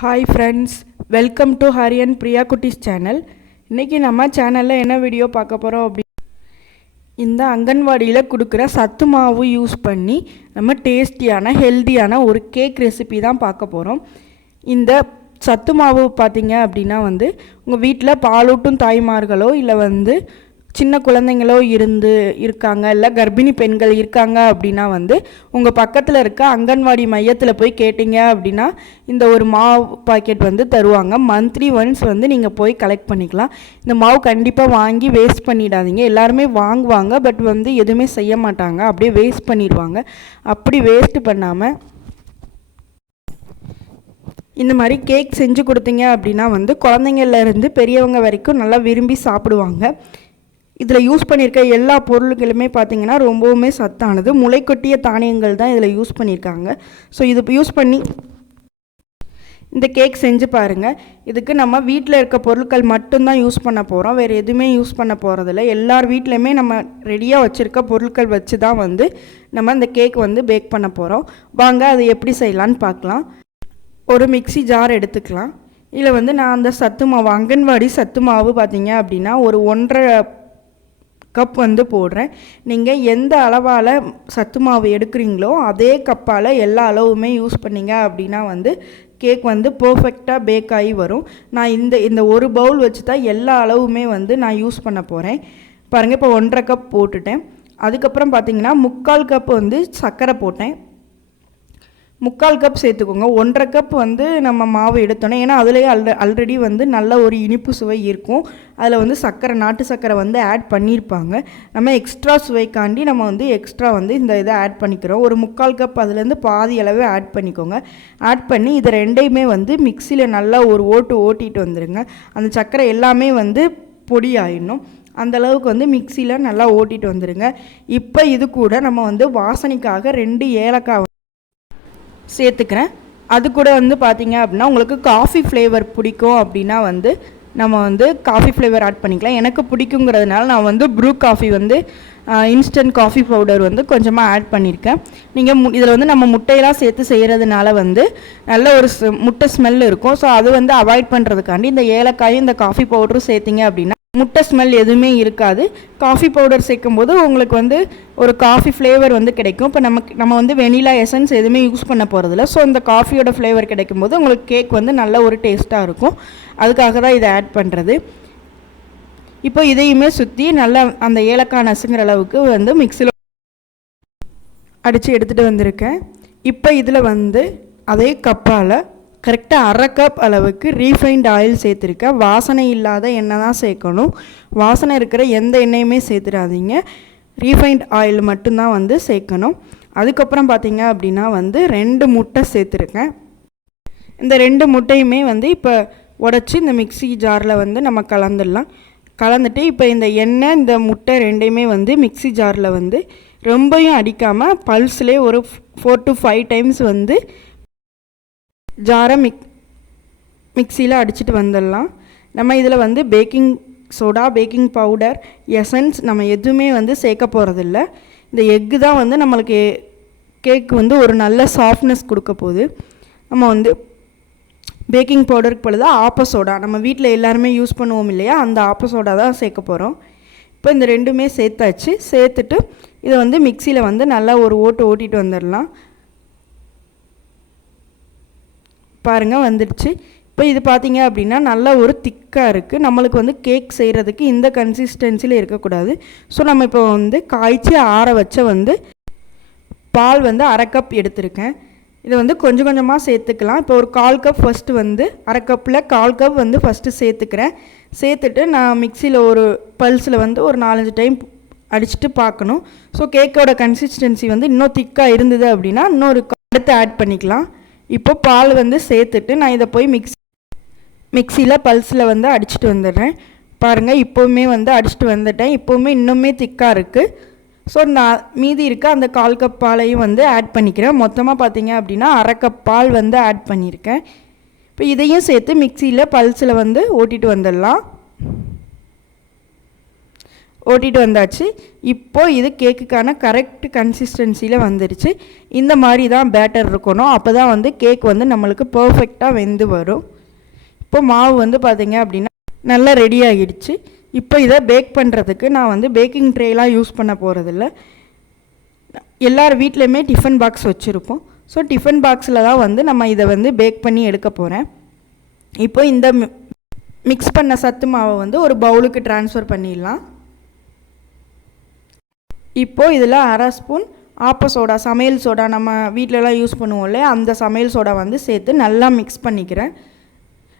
Hi friends welcome to Hariyan Priya குட்டிஸ் channel இன்றைக்கி நம்ம சேனலில் என்ன வீடியோ பார்க்க போகிறோம் அப்படி இந்த அங்கன்வாடியில் கொடுக்குற சத்து மாவு யூஸ் பண்ணி நம்ம டேஸ்டியான ஹெல்த்தியான ஒரு கேக் ரெசிபி தான் பார்க்க போகிறோம் இந்த சத்து மாவு பார்த்தீங்க அப்படின்னா வந்து உங்கள் வீட்டில் பாலூட்டும் தாய்மார்களோ இல்லை வந்து சின்ன குழந்தைங்களோ இருந்து இருக்காங்க இல்லை கர்ப்பிணி பெண்கள் இருக்காங்க அப்படின்னா வந்து உங்கள் பக்கத்தில் இருக்க அங்கன்வாடி மையத்தில் போய் கேட்டிங்க அப்படின்னா இந்த ஒரு மாவு பாக்கெட் வந்து தருவாங்க. மந்த்லி ஒன்ஸ் வந்து நீங்கள் போய் கலெக்ட் பண்ணிக்கலாம். இந்த மாவு கண்டிப்பாக வாங்கி வேஸ்ட் பண்ணிடாதீங்க. எல்லாருமே வாங்குவாங்க பட் வந்து எதுவுமே செய்ய மாட்டாங்க. அப்படியே வேஸ்ட் பண்ணிடுவாங்க. அப்படி வேஸ்ட் பண்ணாமல் இந்த மாதிரி கேக் செஞ்சு கொடுத்தீங்க அப்படின்னா வந்து குழந்தைங்கள்லேருந்து பெரியவங்க வரைக்கும் நல்லா விரும்பி சாப்பிடுவாங்க. இதில் யூஸ் பண்ணியிருக்க எல்லா பொருள்களுமே பார்த்தீங்கன்னா ரொம்பவுமே சத்தானது. முளைக்கொட்டிய தானியங்கள் தான் இதில் யூஸ் பண்ணியிருக்காங்க ஸோ இது யூஸ் பண்ணி இந்த கேக் செஞ்சு பாருங்கள் இதுக்கு நம்ம வீட்டில் இருக்க பொருட்கள் மட்டும்தான் யூஸ் பண்ண போகிறோம் வேறு எதுவுமே யூஸ் பண்ண போகிறதில்ல எல்லார் வீட்லேயுமே நம்ம ரெடியாக வச்சுருக்க பொருட்கள் வச்சு தான் வந்து நம்ம இந்த கேக் வந்து பேக் பண்ண போகிறோம் வாங்க அது எப்படி செய்யலான்னு பார்க்கலாம் ஒரு மிக்ஸி ஜார் எடுத்துக்கலாம். இதில் வந்து நான் அந்த சத்து மாவு அங்கன்வாடி சத்து மாவு பார்த்தீங்க அப்படின்னா ஒரு ஒன்றரை கப் வந்து போடுறேன். நீங்கள் எந்த அளவால் சத்து மாவு எடுக்கிறீங்களோ அதே கப்பால் எல்லா அளவுமே யூஸ் பண்ணீங்க அப்படின்னா வந்து கேக் வந்து பர்ஃபெக்டாக பேக் ஆகி வரும். நான் இந்த இந்த ஒரு பவுல் வச்சு தான் எல்லா அளவுமே வந்து நான் யூஸ் பண்ண போகிறேன் பாருங்கள் இப்போ ஒன்றரை கப் போட்டுட்டேன். அதுக்கப்புறம் பார்த்தீங்கன்னா முக்கால் கப் வந்து சர்க்கரை போட்டேன். முக்கால் கப் சேர்த்துக்கோங்க. ஒன்றரை கப் வந்து நம்ம மாவு எடுத்தோன்னே ஏன்னா அதுலேயே அல்ரெ ஆல்ரெடி வந்து நல்ல ஒரு இனிப்பு சுவை இருக்கும். அதில் வந்து சர்க்கரை நாட்டு சர்க்கரை வந்து ஆட் பண்ணியிருப்பாங்க நம்ம எக்ஸ்ட்ரா சுவைக்காண்டி நம்ம வந்து எக்ஸ்ட்ரா வந்து இந்த இதை ஆட் பண்ணிக்கிறோம். ஒரு முக்கால் கப் அதுலேருந்து பாதி அளவு ஆட் பண்ணிக்கோங்க. ஆட் பண்ணி இது ரெண்டையுமே வந்து மிக்சியில் நல்லா ஒரு ஓட்டு ஓட்டிட்டு வந்துடுங்க அந்த சர்க்கரை எல்லாமே வந்து பொடி ஆயிடணும். அந்தளவுக்கு வந்து மிக்சியில் நல்லா ஓட்டிட்டு வந்துடுங்க இப்போ இது கூட நம்ம வந்து வாசனைக்காக ரெண்டு ஏலக்காய் சேர்த்துக்கிறேன். அது கூட வந்து பார்த்தீங்க அப்படின்னா உங்களுக்கு காஃபி ஃப்ளேவர் பிடிக்கும் அப்படின்னா வந்து நம்ம வந்து காஃபி ஃப்ளேவர் ஆட் பண்ணிக்கலாம். எனக்கு பிடிக்குங்கிறதுனால நான் வந்து ப்ரூ காஃபி வந்து இன்ஸ்டன்ட் காஃபி பவுடர் வந்து கொஞ்சமாக ஆட் பண்ணியிருக்கேன். நீங்கள் மு இதில் வந்து நம்ம முட்டையெல்லாம் சேர்த்து செய்கிறதுனால வந்து நல்ல ஒரு முட்டை ஸ்மெல் இருக்கும். ஸோ அது வந்து அவாய்ட் பண்ணுறதுக்காண்டி இந்த ஏலக்காயும் இந்த காஃபி பவுடரும் சேர்த்திங்க அப்படின்னா முட்டை ஸ்மெல் எதுவுமே இருக்காது. காஃபி பவுடர் சேர்க்கும் போது உங்களுக்கு வந்து ஒரு காஃபி ஃப்ளேவர் வந்து கிடைக்கும். இப்போ நமக்கு நம்ம வந்து வெனிலா எசன்ஸ் எதுவுமே யூஸ் பண்ண போகிறதில்ல ஸோ இந்த காஃபியோட ஃப்ளேவர் கிடைக்கும் போது உங்களுக்கு கேக் வந்து நல்ல ஒரு டேஸ்ட்டாக இருக்கும். அதுக்காக தான் இதை ஆட் பண்ணுறது இப்போ இதையுமே சுற்றி நல்லா அந்த ஏலக்காய் நசுங்கிற அளவுக்கு வந்து மிக்சியில் அடித்து எடுத்துகிட்டு வந்திருக்கேன். இப்போ இதில் வந்து அதே கப்பால் கரெக்டாக அரை கப் அளவுக்கு ரீஃபைண்ட் ஆயில் சேர்த்துருக்கேன் வாசனை இல்லாத எண்ணெய் தான் சேர்க்கணும். வாசனை இருக்கிற எந்த எண்ணெயுமே சேர்த்துடாதீங்க ரீஃபைண்ட் ஆயில் மட்டும்தான் வந்து சேர்க்கணும். அதுக்கப்புறம் பார்த்தீங்க அப்படின்னா வந்து ரெண்டு முட்டை சேர்த்துருக்கேன். இந்த ரெண்டு முட்டையுமே வந்து இப்போ உடச்சி இந்த மிக்சி ஜாரில் வந்து நம்ம கலந்துடலாம். கலந்துட்டு இப்போ இந்த எண்ணெய் இந்த முட்டை ரெண்டையுமே வந்து மிக்சி ஜாரில் வந்து ரொம்பையும் அடிக்காமல் பல்ஸ்லேயே ஒரு ஃபோர் டு ஃபைவ் டைம்ஸ் வந்து ஜாரை மிக் மிக்சியில் அடிச்சுட்டு வந்துடலாம். நம்ம இதில் வந்து baking soda baking powder essence நம்ம எதுவுமே வந்து சேர்க்க போகிறதில்ல இந்த எக்கு தான் வந்து நம்மளுக்கு கேக் வந்து ஒரு நல்ல சாஃப்ட்னஸ் கொடுக்க போகுது. நம்ம வந்து பேக்கிங் பவுடருக்கு பொழுது ஆப்ப சோடா நம்ம வீட்டில் எல்லாருமே யூஸ் பண்ணுவோம் இல்லையா? அந்த ஆப்ப சோடா தான் சேர்க்க போகிறோம் இப்போ இந்த ரெண்டுமே சேர்த்தாச்சு. சேர்த்துட்டு இதை வந்து மிக்சியில் வந்து நல்லா ஒரு ஓட்டு ஓட்டிகிட்டு வந்துடலாம். பாருங்கள் வந்துடுச்சு. இப்போ இது பார்த்தீங்க அப்படின்னா நல்ல ஒரு திக்காக இருக்குது நம்மளுக்கு வந்து கேக் செய்கிறதுக்கு இந்த கன்சிஸ்டன்சியில் இருக்கக்கூடாது. ஸோ நம்ம இப்போ வந்து காய்ச்சி ஆற வச்ச வந்து பால் வந்து அரை கப் எடுத்திருக்கேன். இதை வந்து கொஞ்சம் கொஞ்சமாக சேர்த்துக்கலாம். இப்போ ஒரு கால் கப் ஃபஸ்ட்டு வந்து அரை கப்பில் கால் கப் வந்து ஃபஸ்ட்டு சேர்த்துக்கிறேன். சேர்த்துட்டு நான் மிக்சியில் ஒரு பல்ஸில் வந்து ஒரு நாலஞ்சு டைம் அடிச்சுட்டு பார்க்கணும். ஸோ கேக்கோட கன்சிஸ்டன்சி வந்து இன்னும் திக்காக இருந்தது அப்படின்னா இன்னொரு அடுத்து ஆட் பண்ணிக்கலாம். இப்போ பால் வந்து சேர்த்துட்டு நான் இதை போய் மிக்ஸ் மிக்சியில் பல்ஸில் வந்து அடிச்சுட்டு வந்துடுறேன். பாருங்கள் இப்போவுமே வந்து அடிச்சுட்டு வந்துட்டேன். இப்போவுமே இன்னுமே திக்காக இருக்குது ஸோ நான் மீதி இருக்க அந்த கால் கப் பாலையும் வந்து ஆட் பண்ணிக்கிறேன். மொத்தமாக பார்த்தீங்க அப்படின்னா அரை கப் பால் வந்து ஆட் பண்ணியிருக்கேன். இப்போ இதையும் சேர்த்து மிக்சியில் பல்ஸில் வந்து ஓட்டிட்டு வந்துடலாம். ஓட்டிகிட்டு வந்தாச்சு. இப்போது இது கேக்குக்கான கரெக்ட் கன்சிஸ்டன்சியில் வந்துருச்சு. இந்த மாதிரி தான் பேட்டர் இருக்கணும். அப்போ தான் வந்து கேக் வந்து நம்மளுக்கு பர்ஃபெக்டாக வெந்து வரும். இப்போ மாவு வந்து பார்த்திங்க அப்படின்னா நல்லா ரெடி ஆகிடுச்சு. இப்போ இதை பேக் பண்ணுறதுக்கு நான் வந்து பேக்கிங் ட்ரேலாம் யூஸ் பண்ண போகிறதில்ல எல்லார் வீட்லேயுமே டிஃபன் பாக்ஸ் வச்சுருப்போம். ஸோ டிஃபன் பாக்ஸில் தான் வந்து நம்ம இதை வந்து பேக் பண்ணி எடுக்க போகிறேன் இப்போ இந்த மிக்ஸ் பண்ண சத்து மாவை வந்து ஒரு பவுலுக்கு ட்ரான்ஸ்ஃபர் பண்ணிடலாம். இப்போது இதில் அரை ஸ்பூன் ஆப்ப சோடா சமையல் சோடா நம்ம வீட்டிலலாம் யூஸ் பண்ணுவோம்ல அந்த சமையல் சோடா வந்து சேர்த்து நல்லா மிக்ஸ் பண்ணிக்கிறேன்.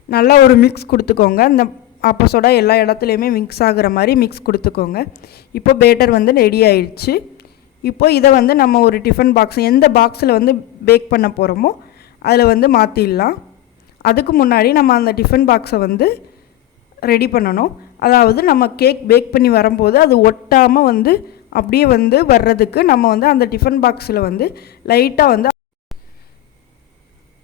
நல்லா ஒரு மிக்ஸ் கொடுத்துக்கோங்க. இந்த ஆப்ப சோடா எல்லா இடத்துலையுமே மிக்ஸ் ஆகுற மாதிரி மிக்ஸ் கொடுத்துக்கோங்க. இப்போ பேட்டர் வந்து ரெடி ஆயிடுச்சு. இப்போது இதை வந்து நம்ம ஒரு டிஃபன் பாக்ஸ் எந்த பாக்ஸில் வந்து பேக் பண்ண போகிறோமோ அதில் வந்து மாற்றிடலாம் அதுக்கு முன்னாடி நம்ம அந்த டிஃபன் பாக்ஸை வந்து ரெடி பண்ணணும். அதாவது நம்ம கேக் பேக் பண்ணி வரும்போது அது ஒட்டாமல் வந்து அப்படியே வந்து வர்றதுக்கு நம்ம வந்து அந்த டிஃபன் பாக்ஸில் வந்து லைட்டாக வந்து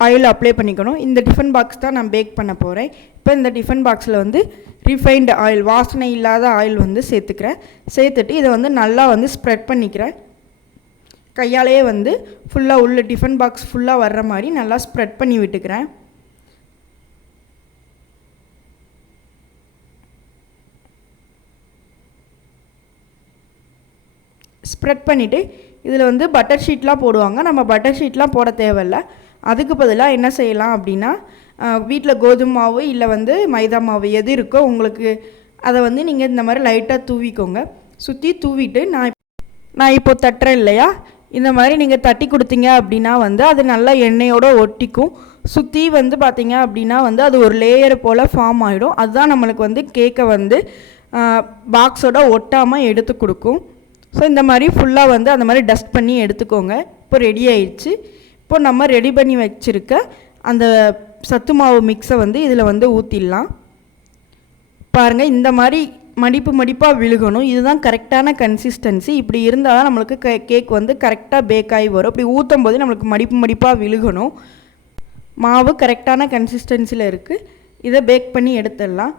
ஆயில் அப்ளை பண்ணிக்கணும். இந்த டிஃபன் பாக்ஸ் தான் நான் பேக் பண்ண போகிறேன் இப்போ இந்த டிஃபன் பாக்ஸில் வந்து ரிஃபைன்டு ஆயில் வாசனை இல்லாத ஆயில் வந்து சேர்த்துக்கிறேன். சேர்த்துட்டு இதை வந்து நல்லா வந்து ஸ்ப்ரெட் பண்ணிக்கிறேன். கையாலேயே வந்து ஃபுல்லாக உள்ள டிஃபன் பாக்ஸ் ஃபுல்லாக வர்ற மாதிரி நல்லா ஸ்ப்ரெட் பண்ணி விட்டுக்கிறேன். ஸ்ப்ரெட் பண்ணிவிட்டு இதில் வந்து பட்டர் ஷீட்லாம் போடுவாங்க. நம்ம பட்டர் ஷீட்லாம் போட தேவையில்ல. அதுக்கு பதிலாக என்ன செய்யலாம் அப்படின்னா வீட்டில் கோதுமை மாவு இல்லை வந்து மைதா மாவு எது இருக்கோ உங்களுக்கு அதை வந்து நீங்கள் இந்த மாதிரி லைட்டாக தூவிக்கோங்க. சுற்றி தூவிட்டு நான் நான் இப்போ தட்டுறேன் இல்லையா? இந்த மாதிரி நீங்கள் தட்டி கொடுத்தீங்க அப்படின்னா வந்து அது நல்லா எண்ணெயோடு ஒட்டிக்கும். சுற்றி வந்து பார்த்தீங்க அப்படின்னா வந்து அது ஒரு லேயர் போல் ஃபார்ம் ஆகிடும் அதுதான் நம்மளுக்கு வந்து கேக்கை வந்து பாக்ஸோட ஒட்டாமல் எடுத்து கொடுக்கும். ஸோ இந்த மாதிரி ஃபுல்லாக வந்து அந்த மாதிரி டஸ்ட் பண்ணி எடுத்துக்கோங்க. இப்போ ரெடி ஆயிடுச்சு இப்போ நம்ம ரெடி பண்ணி வச்சுருக்க அந்த சத்து மாவு மிக்ஸை வந்து இதில் வந்து ஊற்றிடலாம் பாருங்கள் இந்த மாதிரி மடிப்பு மடிப்பாக விழுகணும். இதுதான் கரெக்டான கன்சிஸ்டன்சி இப்படி இருந்தால் தான் நம்மளுக்கு கே கேக் வந்து கரெக்டாக பேக் ஆகி வரும். இப்படி ஊற்றும் போது நம்மளுக்கு மடிப்பு மடிப்பாக விழுகணும். மாவு கரெக்டான கன்சிஸ்டன்சியில் இருக்குது இதை பேக் பண்ணி எடுத்துடலாம்.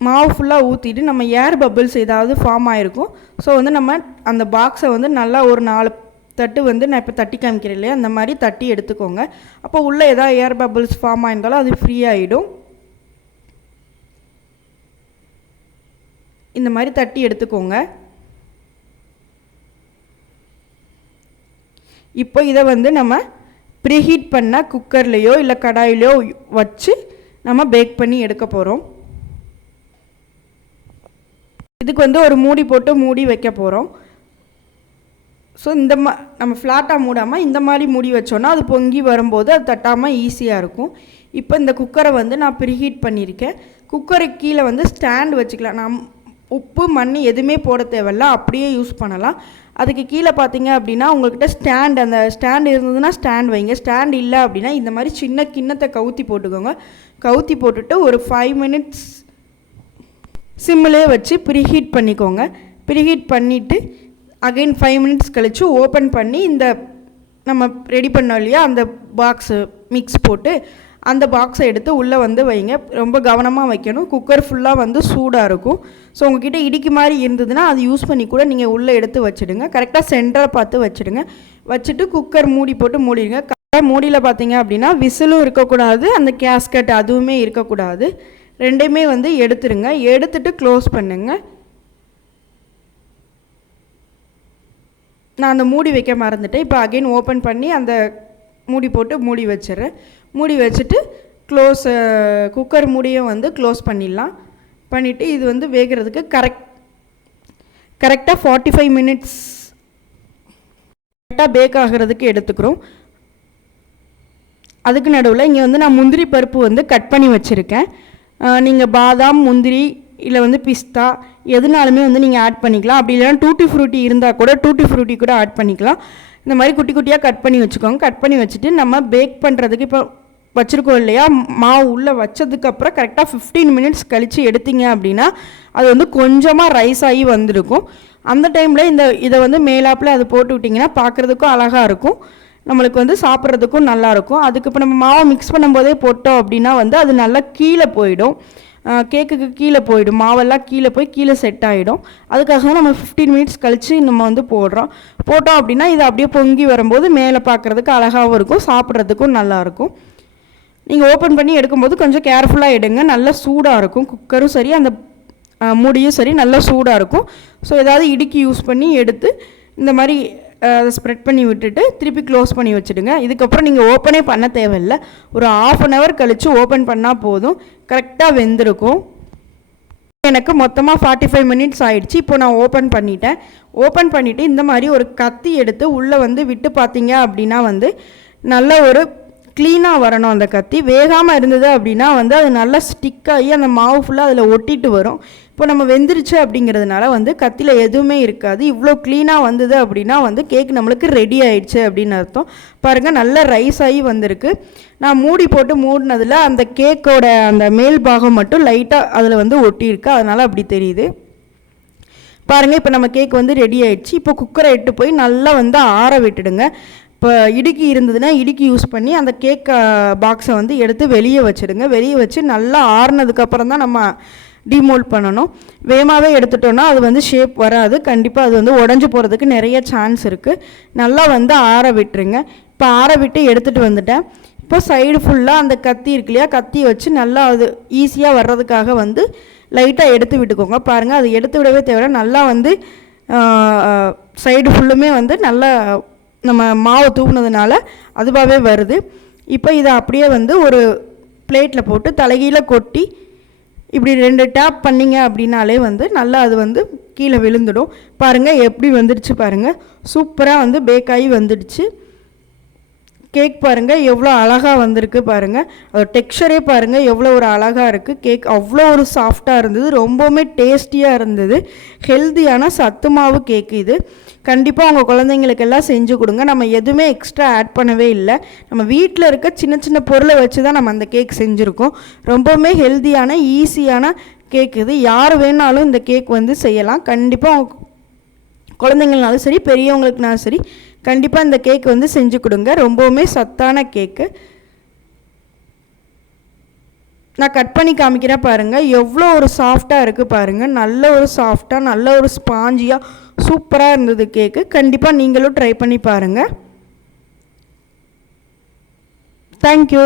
மாவு ஃபுல்லாக ஊற்றிட்டு நம்ம ஏர் பபிள்ஸ் ஏதாவது ஃபார்ம் ஆகிருக்கும் ஸோ வந்து நம்ம அந்த பாக்ஸை வந்து நல்லா ஒரு நாலு தட்டு வந்து நான் இப்போ தட்டி காமிக்கிறேன் இல்லையா? அந்த மாதிரி தட்டி எடுத்துக்கோங்க. அப்போ உள்ளே ஏதாவது ஏர் பபிள்ஸ் ஃபார்ம் ஆயிருந்தாலும் அது ஃப்ரீ ஆகிடும் இந்த மாதிரி தட்டி எடுத்துக்கோங்க. இப்போ இதை வந்து நம்ம ப்ரீஹீட் பண்ண குக்கர்லேயோ இல்லை கடாயிலையோ வச்சு நம்ம பேக் பண்ணி எடுக்க போகிறோம் இதுக்கு வந்து ஒரு மூடி போட்டு மூடி வைக்க போகிறோம் ஸோ இந்த மா நம்ம ஃப்ளாட்டாக மூடாமல் இந்த மாதிரி மூடி வச்சோன்னா அது பொங்கி வரும்போது அது தட்டாமல் ஈஸியாக இருக்கும். இப்போ இந்த குக்கரை வந்து நான் ப்ரீஹீட் பண்ணியிருக்கேன் குக்கருக்கு கீழே வந்து ஸ்டாண்ட் வச்சுக்கலாம். நான் உப்பு மண் எதுவுமே போட தேவையில்ல. அப்படியே யூஸ் பண்ணலாம். அதுக்கு கீழே பார்த்தீங்க அப்படின்னா உங்கள்கிட்ட ஸ்டாண்ட் அந்த ஸ்டாண்ட் இருந்ததுன்னா ஸ்டாண்ட் வைங்க. ஸ்டாண்ட் இல்லை அப்படின்னா இந்த மாதிரி சின்ன கிண்ணத்தை கவுத்தி போட்டுக்கோங்க. கவுத்தி போட்டுட்டு ஒரு ஃபைவ் மினிட்ஸ் சிம்மிலே வச்சு ப்ரீஹீட் பண்ணிக்கோங்க. ப்ரீஹீட் பண்ணிவிட்டு அகைன் ஃபைவ் மினிட்ஸ் கழித்து ஓப்பன் பண்ணி இந்த நம்ம ரெடி பண்ணோம் இல்லையா அந்த பாக்ஸு மிக்ஸ் போட்டு அந்த பாக்ஸை எடுத்து உள்ளே வந்து வைங்க. ரொம்ப கவனமாக வைக்கணும். குக்கர் ஃபுல்லாக வந்து சூடாக இருக்கும். ஸோ உங்ககிட்ட இடிக்கு மாதிரி இருந்ததுன்னா அது யூஸ் பண்ணி கூட நீங்கள் உள்ளே எடுத்து வச்சுடுங்க. கரெக்டாக சென்டரை பார்த்து வச்சுடுங்க. வச்சுட்டு குக்கர் மூடி போட்டு மூடிடுங்க. கரெக்டாக மூடியில் பார்த்தீங்க அப்படின்னா விசிலும் இருக்கக்கூடாது. அந்த கேஸ்கட் அதுவுமே இருக்கக்கூடாது. ரெண்டையுமே வந்து எடுத்துருங்க. எடுத்துட்டு க்ளோஸ் பண்ணுங்க. நான் அந்த மூடி வைக்க மறந்துட்டேன். இப்போ அகைன் ஓப்பன் பண்ணி அந்த மூடி போட்டு மூடி வச்சிடுறேன். மூடி வச்சுட்டு க்ளோஸ் குக்கர் மூடியும் வந்து க்ளோஸ் பண்ணிடலாம். பண்ணிவிட்டு இது வந்து வேகிறதுக்கு கரெக்ட் கரெக்டாக ஃபார்ட்டி ஃபைவ் மினிட்ஸ் கரெக்டாக பேக் ஆகிறதுக்கு எடுத்துக்கிறோம். அதுக்கு நடுவில் இங்கே வந்து நான் முந்திரி பருப்பு வந்து கட் பண்ணி வச்சுருக்கேன். நீங்கள் பாதாம் முந்திரி இல்லை வந்து பிஸ்தா எதுனாலுமே வந்து நீங்கள் ஆட் பண்ணிக்கலாம். அப்படி இல்லைனா டூட்டி ஃப்ரூட்டி இருந்தால் கூட டூட்டி ஃப்ரூட்டி கூட ஆட் பண்ணிக்கலாம். இந்த மாதிரி குட்டி குட்டியாக கட் பண்ணி வச்சுக்கோங்க. கட் பண்ணி வச்சுட்டு நம்ம பேக் பண்ணுறதுக்கு இப்போ வச்சுருக்கோம் இல்லையா? மாவு உள்ளே வச்சதுக்கப்புறம் கரெக்டாக ஃபிஃப்டீன் மினிட்ஸ் கழித்து எடுத்தீங்க அப்படின்னா அது வந்து கொஞ்சமாக ரைஸ் ஆகி வந்திருக்கும். அந்த டைமில் இந்த இதை வந்து மேலாப்பில் அதை போட்டு விட்டிங்கன்னா பார்க்குறதுக்கும் அழகாக இருக்கும். நம்மளுக்கு வந்து சாப்பிட்றதுக்கும் நல்லாயிருக்கும். அதுக்கு இப்போ நம்ம மாவை மிக்ஸ் பண்ணும்போதே போட்டோம் அப்படின்னா வந்து அது நல்லா கீழே போயிடும். கேக்குக்கு கீழே போயிடும். மாவெல்லாம் கீழே போய் கீழே செட் ஆகிடும் அதுக்காக தான் நம்ம ஃபிஃப்டீன் மினிட்ஸ் கழித்து நம்ம வந்து போடுறோம். போட்டோம் அப்படின்னா இது அப்படியே பொங்கி வரும்போது மேலே பார்க்குறதுக்கு அழகாகவும் இருக்கும். சாப்பிட்றதுக்கும் நல்லாயிருக்கும். நீங்கள் ஓப்பன் பண்ணி எடுக்கும்போது கொஞ்சம் கேர்ஃபுல்லாக எடுங்க. நல்லா சூடாக இருக்கும். குக்கரும் சரி அந்த மூடியும் சரி நல்லா சூடாக இருக்கும். ஸோ ஏதாவது இடுக்கி யூஸ் பண்ணி எடுத்து இந்த மாதிரி அதை ஸ்ப்ரெட் பண்ணி விட்டுட்டு திருப்பி க்ளோஸ் பண்ணி வச்சுடுங்க. இதுக்கப்புறம் நீங்கள் ஓப்பனே பண்ண தேவையில்லை. ஒரு ஆஃப் அன் ஹவர் கழித்து ஓப்பன் பண்ணால் போதும். கரெக்டாக வெந்திருக்கும். எனக்கு மொத்தமாக ஃபார்ட்டி ஃபைவ் மினிட்ஸ் ஆயிடுச்சு. இப்போ நான் ஓப்பன் பண்ணிட்டேன். ஓப்பன் பண்ணிவிட்டு இந்த மாதிரி ஒரு கத்தி எடுத்து உள்ளே வந்து விட்டு பார்த்தீங்க அப்படின்னா வந்து நல்ல ஒரு க்ளீனாக வரணும் அந்த கத்தி. வேகாமல் இருந்தது அப்படின்னா வந்து அது நல்லா ஸ்டிக் ஆகி அந்த மாவு ஃபுல்லாக அதில் ஒட்டிட்டு வரும். இப்போ நம்ம வெந்துருச்சு அப்படிங்கிறதுனால வந்து கத்தியில் எதுவுமே இருக்காது. இவ்வளோ க்ளீனாக வந்தது அப்படின்னா வந்து கேக் நம்மளுக்கு ரெடி ஆயிடுச்சு அப்படின்னு அர்த்தம். பாருங்கள் நல்லா ரைஸ் ஆகி வந்திருக்கு. நான் மூடி போட்டு மூடினதில் அந்த கேக்கோட அந்த மேல் பாகம் மட்டும் லைட்டாக அதில் வந்து ஒட்டியிருக்கு. அதனால் அப்படி தெரியுது. பாருங்கள் இப்போ நம்ம கேக் வந்து ரெடி ஆயிடுச்சு. இப்போ குக்கரை எட்டு போய் நல்லா வந்து ஆற விட்டுடுங்க. இப்போ இடுக்கி இருந்ததுன்னா இடுக்கி யூஸ் பண்ணி அந்த கேக் பாக்ஸை வந்து எடுத்து வெளியே வச்சுடுங்க. வெளியே வச்சு நல்லா ஆறுனதுக்கப்புறம் தான் நம்ம டிமோல்ட் பண்ணணும். வேகமாகவே எடுத்துட்டோன்னா அது வந்து ஷேப் வராது. கண்டிப்பாக அது வந்து உடஞ்சி போகிறதுக்கு நிறைய சான்ஸ் இருக்குது நல்லா வந்து ஆற விட்டுருங்க. இப்போ ஆற விட்டு எடுத்துகிட்டு வந்துட்டேன். இப்போ சைடு ஃபுல்லாக அந்த கத்தி இருக்கு இல்லையா? கத்தி வச்சு நல்லா அது ஈஸியாக வர்றதுக்காக வந்து லைட்டாக எடுத்து விட்டுக்கோங்க. பாருங்கள் அது எடுத்து விடவே தேவை நல்லா வந்து சைடு ஃபுல்லுமே வந்து நல்லா நம்ம மாவு தூக்குனதுனால அதுவாகவே வருது. இப்போ இதை அப்படியே வந்து ஒரு பிளேட்டில் போட்டு தலைகீழ கொட்டி இப்படி ரெண்டு டேப் பண்ணிங்க அப்படின்னாலே வந்து நல்லா அது வந்து கீழே விழுந்துடும். பாருங்கள் எப்படி வந்துடுச்சு பாருங்கள் சூப்பராக வந்து பேக்காகி வந்துடுச்சு. கேக் பாருங்கள் எவ்வளோ அழகாக வந்திருக்கு பாருங்கள் அதோட டெக்ஸ்சரே பாருங்கள் எவ்வளோ ஒரு அழகாக இருக்குது கேக் அவ்வளோ ஒரு சாஃப்டாக இருந்தது ரொம்பவுமே டேஸ்டியாக இருந்தது. ஹெல்த்தியான சத்து மாவு கேக் இது. கண்டிப்பாக உங்கள் குழந்தைங்களுக்கெல்லாம் செஞ்சு கொடுங்க. நம்ம எதுவுமே எக்ஸ்ட்ரா ஆட் பண்ணவே இல்லை. நம்ம வீட்டில் இருக்க சின்ன சின்ன பொருளை வச்சு தான் நம்ம அந்த கேக் செஞ்சுருக்கோம். ரொம்பவுமே ஹெல்த்தியான ஈஸியான கேக் இது. யார் வேணாலும் இந்த கேக் வந்து செய்யலாம். கண்டிப்பாக குழந்தைங்கள்னாலும் சரி பெரியவங்களுக்குனாலும் சரி கண்டிப்பாக இந்த கேக் வந்து செஞ்சு கொடுங்க. ரொம்பவுமே சத்தான கேக்கு நான் கட் பண்ணி காமிக்கிறேன் பாருங்கள் எவ்வளோ ஒரு சாஃப்டாக இருக்குது பாருங்கள் நல்ல ஒரு சாஃப்டாக நல்ல ஒரு ஸ்பாஞ்சியாக சூப்பராக இருந்தது கேக்கு கண்டிப்பாக நீங்களும் ட்ரை பண்ணி பாருங்கள் தேங்க்யூ